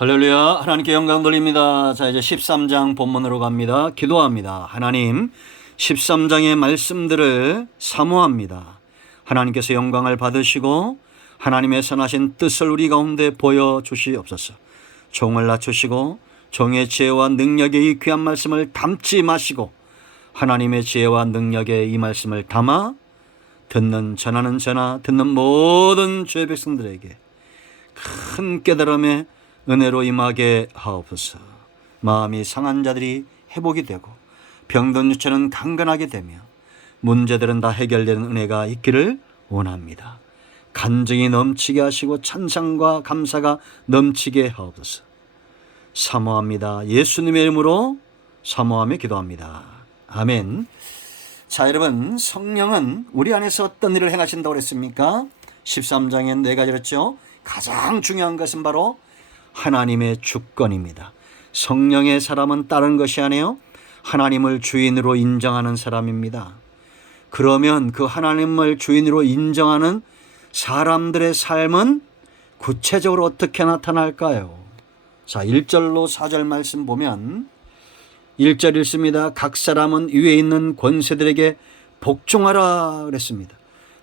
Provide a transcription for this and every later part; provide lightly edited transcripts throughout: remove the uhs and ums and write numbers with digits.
할렐루야. 하나님께 영광 돌립니다. 자, 이제 13장 본문으로 갑니다. 기도합니다. 하나님, 13장의 말씀들을 사모합니다. 하나님께서 영광을 받으시고 하나님의 선하신 뜻을 우리 가운데 보여주시옵소서. 종을 낮추시고 종의 지혜와 능력의 이 귀한 말씀을 담지 마시고 하나님의 지혜와 능력의 이 말씀을 담아 전하는 듣는 모든 주의 백성들에게 큰 깨달음의 은혜로 임하게 하옵소서. 마음이 상한 자들이 회복이 되고 병든 육체는 강건하게 되며 문제들은 다 해결되는 은혜가 있기를 원합니다. 간증이 넘치게 하시고 찬양과 감사가 넘치게 하옵소서. 사모합니다. 예수님의 이름으로 사모하며 기도합니다. 아멘. 자, 여러분, 성령은 우리 안에서 어떤 일을 행하신다고 그랬습니까? 13장에 네 가지를 했죠. 가장 중요한 것은 바로 하나님의 주권입니다. 성령의 사람은 다른 것이 아니에요. 하나님을 주인으로 인정하는 사람입니다. 그러면 그 하나님을 주인으로 인정하는 사람들의 삶은 구체적으로 어떻게 나타날까요? 자, 1절로 4절 말씀 보면 1절 읽습니다. 각 사람은 위에 있는 권세들에게 복종하라 그랬습니다.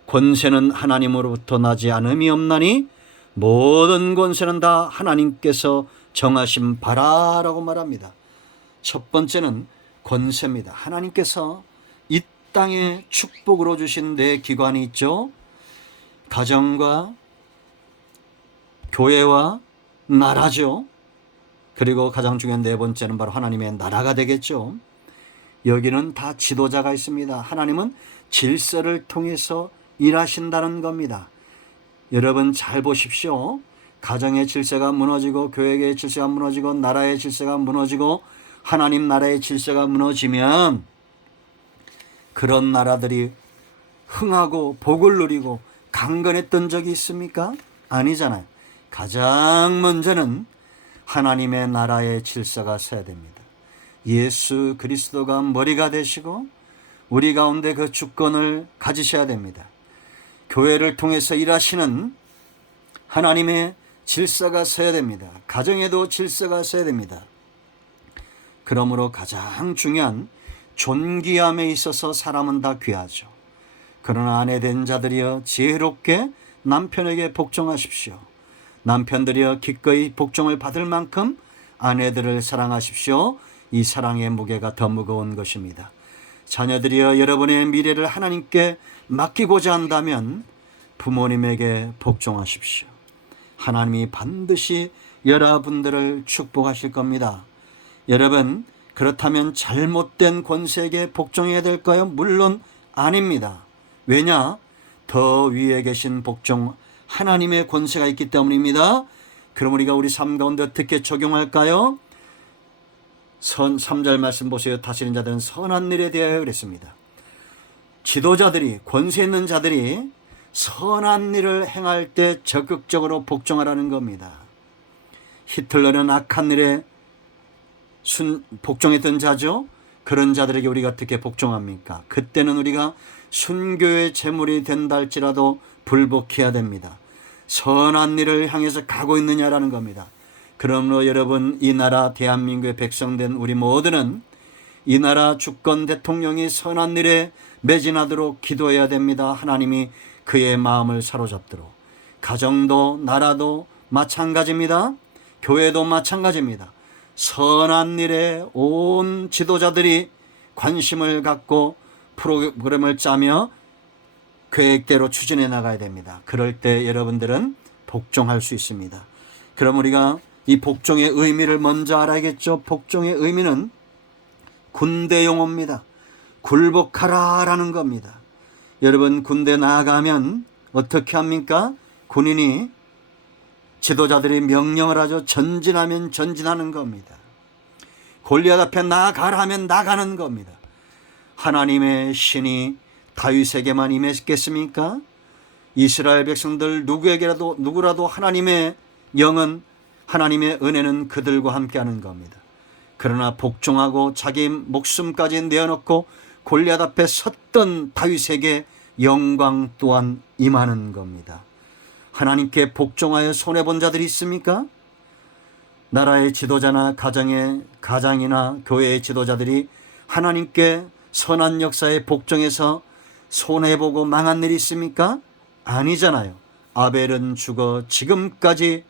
권세는 하나님으로부터 나지 않음이 없나니 모든 권세는 다 하나님께서 정하신 바라라고 말합니다. 첫 번째는 권세입니다. 하나님께서 이 땅에 축복으로 주신 네 기관이 있죠. 가정과 교회와 나라죠. 그리고 가장 중요한 네 번째는 바로 하나님의 나라가 되겠죠. 여기는 다 지도자가 있습니다. 하나님은 질서를 통해서 일하신다는 겁니다. 여러분 잘 보십시오. 가정의 질서가 무너지고 교회의 질서가 무너지고 나라의 질서가 무너지고 하나님 나라의 질서가 무너지면 그런 나라들이 흥하고 복을 누리고 강건했던 적이 있습니까? 아니잖아요. 가장 먼저는 하나님의 나라의 질서가 서야 됩니다. 예수 그리스도가 머리가 되시고 우리 가운데 그 주권을 가지셔야 됩니다. 교회를 통해서 일하시는 하나님의 질서가 서야 됩니다. 가정에도 질서가 서야 됩니다. 그러므로 가장 중요한 존귀함에 있어서 사람은 다 귀하죠. 그러나 아내 된 자들이여 지혜롭게 남편에게 복종하십시오. 남편들이여 기꺼이 복종을 받을 만큼 아내들을 사랑하십시오. 이 사랑의 무게가 더 무거운 것입니다. 자녀들이여 여러분의 미래를 하나님께 맡기고자 한다면 부모님에게 복종하십시오. 하나님이 반드시 여러분들을 축복하실 겁니다. 여러분, 그렇다면 잘못된 권세에게 복종해야 될까요? 물론 아닙니다. 왜냐? 더 위에 계신 복종 하나님의 권세가 있기 때문입니다. 그럼 우리가 우리 삶 가운데 어떻게 적용할까요? 3절 말씀 보세요. 다스리는 자들은 선한 일에 대하여 그랬습니다. 지도자들이, 권세 있는 자들이 선한 일을 행할 때 적극적으로 복종하라는 겁니다. 히틀러는 악한 일에 복종했던 자죠. 그런 자들에게 우리가 어떻게 복종합니까? 그때는 우리가 순교의 제물이 된다 할지라도 불복해야 됩니다. 선한 일을 향해서 가고 있느냐라는 겁니다. 그러므로 여러분, 이 나라 대한민국의 백성된 우리 모두는 이 나라 주권 대통령이 선한 일에 매진하도록 기도해야 됩니다. 하나님이 그의 마음을 사로잡도록. 가정도 나라도 마찬가지입니다. 교회도 마찬가지입니다. 선한 일에 온 지도자들이 관심을 갖고 프로그램을 짜며 계획대로 추진해 나가야 됩니다. 그럴 때 여러분들은 복종할 수 있습니다. 그럼 우리가 이 복종의 의미를 먼저 알아야겠죠. 복종의 의미는 군대 용어입니다. 굴복하라라는 겁니다. 여러분, 군대 나가면 어떻게 합니까? 군인이 지도자들이 명령을 하죠. 전진하면 전진하는 겁니다. 골리앗 앞에 나가라 하면 나가는 겁니다. 하나님의 신이 다윗에게만 임했겠습니까? 이스라엘 백성들 누구라도 하나님의 영은, 하나님의 은혜는 그들과 함께하는 겁니다. 그러나 복종하고 자기 목숨까지 내어놓고 골리앗 앞에 섰던 다윗에게 영광 또한 임하는 겁니다. 하나님께 복종하여 손해본 자들이 있습니까? 나라의 지도자나 가장이나 교회의 지도자들이 하나님께 선한 역사에 복종해서 손해보고 망한 일이 있습니까? 아니잖아요. 아벨은 죽어 지금까지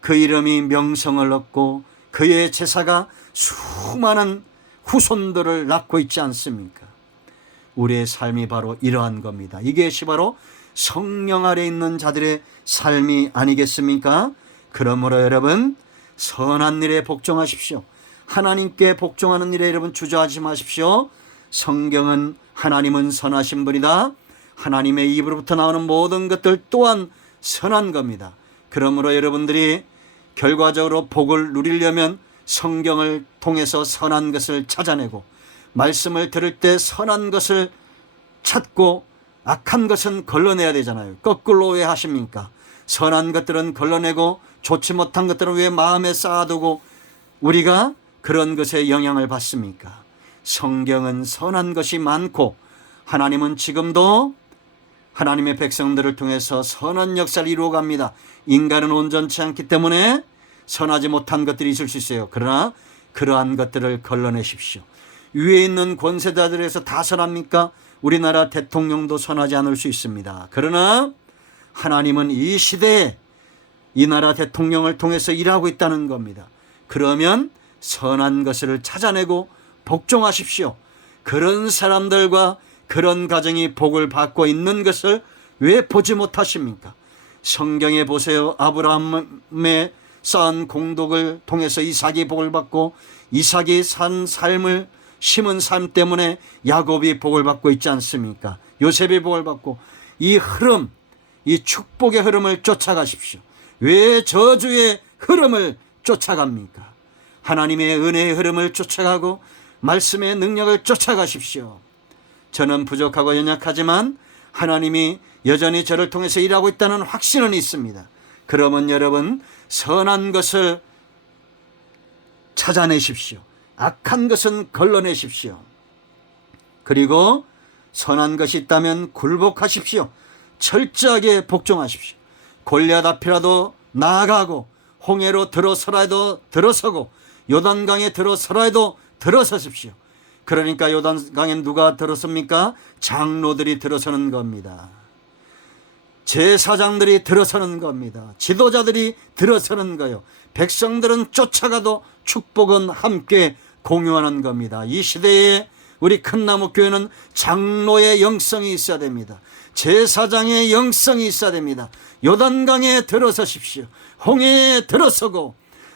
그 이름이 명성을 얻고 그의 제사가 수많은 후손들을 낳고 있지 않습니까? 우리의 삶이 바로 이러한 겁니다. 이것이 바로 성령 아래 있는 자들의 삶이 아니겠습니까? 그러므로 여러분, 선한 일에 복종하십시오. 하나님께 복종하는 일에 여러분 주저하지 마십시오. 성경은 하나님은 선하신 분이다. 하나님의 입으로부터 나오는 모든 것들 또한 선한 겁니다. 그러므로 여러분들이 결과적으로 복을 누리려면 성경을 통해서 선한 것을 찾아내고, 말씀을 들을 때 선한 것을 찾고 악한 것은 걸러내야 되잖아요. 거꾸로 왜 하십니까? 선한 것들은 걸러내고 좋지 못한 것들은 왜 마음에 쌓아두고 우리가 그런 것에 영향을 받습니까? 성경은 선한 것이 많고 하나님은 지금도 하나님의 백성들을 통해서 선한 역사를 이루어갑니다. 인간은 온전치 않기 때문에 선하지 못한 것들이 있을 수 있어요. 그러나 그러한 것들을 걸러내십시오. 위에 있는 권세자들에서 다 선합니까? 우리나라 대통령도 선하지 않을 수 있습니다. 그러나 하나님은 이 시대에 이 나라 대통령을 통해서 일하고 있다는 겁니다. 그러면 선한 것을 찾아내고 복종하십시오. 그런 사람들과 그런 가정이 복을 받고 있는 것을 왜 보지 못하십니까? 성경에 보세요. 아브라함의 쌓은 공덕을 통해서 이삭이 복을 받고, 이삭이 산 삶을 심은 삶 때문에 야곱이 복을 받고 있지 않습니까? 요셉이 복을 받고, 이 흐름, 이 축복의 흐름을 쫓아가십시오. 왜 저주의 흐름을 쫓아갑니까? 하나님의 은혜의 흐름을 쫓아가고 말씀의 능력을 쫓아가십시오. 저는 부족하고 연약하지만 하나님이 여전히 저를 통해서 일하고 있다는 확신은 있습니다. 그러면 여러분, 선한 것을 찾아내십시오. 악한 것은 걸러내십시오. 그리고 선한 것이 있다면 굴복하십시오. 철저하게 복종하십시오. 골리앗 앞이라도 나아가고, 홍해로 들어서라도 들어서고, 요단강에 들어서라도 들어서십시오. 그러니까 요단강에 누가 들어섭니까? 장로들이 들어서는 겁니다. 제사장들이 들어서는 겁니다. 지도자들이 들어서는 거예요. 백성들은 쫓아가도 축복은 함께 공유하는 겁니다. 이 시대에 우리 큰나무교회는 장로의 영성이 있어야 됩니다. 제사장의 영성이 있어야 됩니다. 요단강에 들어서십시오. 홍해에 들어서고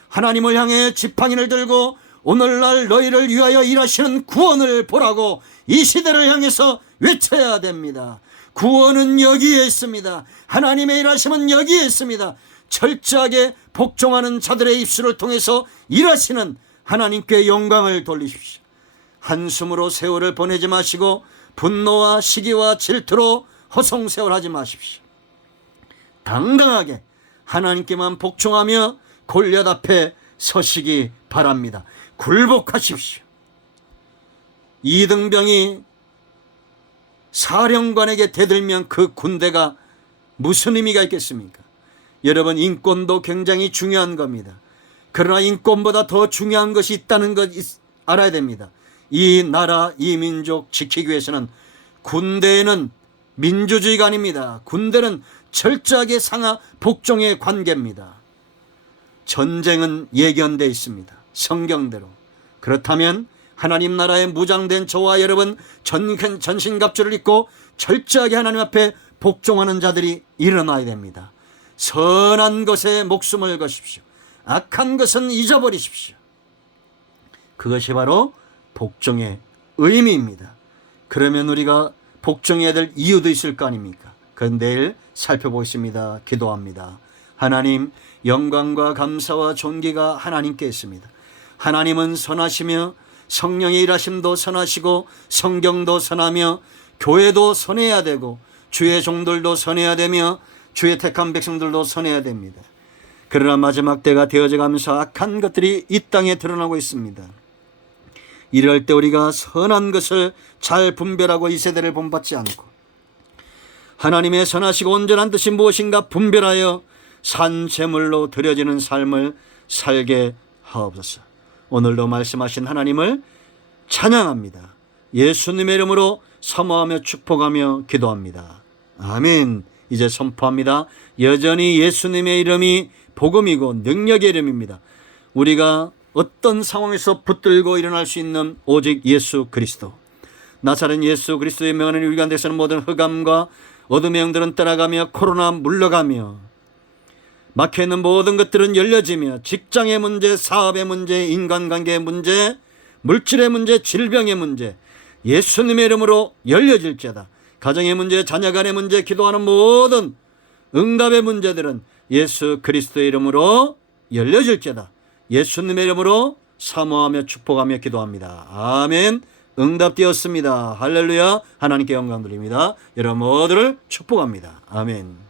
하나님을 향해 지팡이를 들고 오늘날 너희를 위하여 일하시는 구원을 보라고 이 시대를 향해서 외쳐야 됩니다. 구원은 여기에 있습니다. 하나님의 일하심은 여기에 있습니다. 철저하게 복종하는 자들의 입술을 통해서 일하시는 하나님께 영광을 돌리십시오. 한숨으로 세월을 보내지 마시고 분노와 시기와 질투로 허송세월하지 마십시오. 당당하게 하나님께만 복종하며 골리앗 앞에 서시기 바랍니다. 굴복하십시오. 이등병이 사령관에게 대들면 그 군대가 무슨 의미가 있겠습니까? 여러분, 인권도 굉장히 중요한 겁니다. 그러나 인권보다 더 중요한 것이 있다는 것 알아야 됩니다. 이 나라, 이 민족 지키기 위해서는 군대에는 민주주의가 아닙니다. 군대는 철저하게 상하 복종의 관계입니다. 전쟁은 예견되어 있습니다. 성경대로. 그렇다면 하나님 나라에 무장된 저와 여러분, 전신갑주를 입고 철저하게 하나님 앞에 복종하는 자들이 일어나야 됩니다. 선한 것에 목숨을 거십시오. 악한 것은 잊어버리십시오. 그것이 바로 복종의 의미입니다. 그러면 우리가 복종해야 될 이유도 있을 거 아닙니까? 그건 내일 살펴보겠습니다. 기도합니다. 하나님, 영광과 감사와 존귀가 하나님께 있습니다. 하나님은 선하시며 성령의 일하심도 선하시고 성경도 선하며 교회도 선해야 되고 주의 종들도 선해야 되며 주의 택한 백성들도 선해야 됩니다. 그러나 마지막 때가 되어져 가면서 악한 것들이 이 땅에 드러나고 있습니다. 이럴 때 우리가 선한 것을 잘 분별하고 이 세대를 본받지 않고 하나님의 선하시고 온전한 뜻이 무엇인가 분별하여 산 제물로 드려지는 삶을 살게 하옵소서. 오늘도 말씀하신 하나님을 찬양합니다. 예수님의 이름으로 사모하며 축복하며 기도합니다. 아멘. 이제 선포합니다. 여전히 예수님의 이름이 복음이고 능력의 이름입니다. 우리가 어떤 상황에서 붙들고 일어날 수 있는 오직 예수 그리스도. 나사렛 예수 그리스도의 명하는 우리 가운데서는 모든 흑암과 어둠의 영들은 떠나가며 코로나 물러가며 막혀있는 모든 것들은 열려지며 직장의 문제, 사업의 문제, 인간관계의 문제, 물질의 문제, 질병의 문제 예수님의 이름으로 열려질지어다. 가정의 문제, 자녀간의 문제, 기도하는 모든 응답의 문제들은 예수 그리스도의 이름으로 열려질지어다. 예수님의 이름으로 사모하며 축복하며 기도합니다. 아멘. 응답되었습니다. 할렐루야. 하나님께 영광 드립니다. 여러분 모두를 축복합니다. 아멘.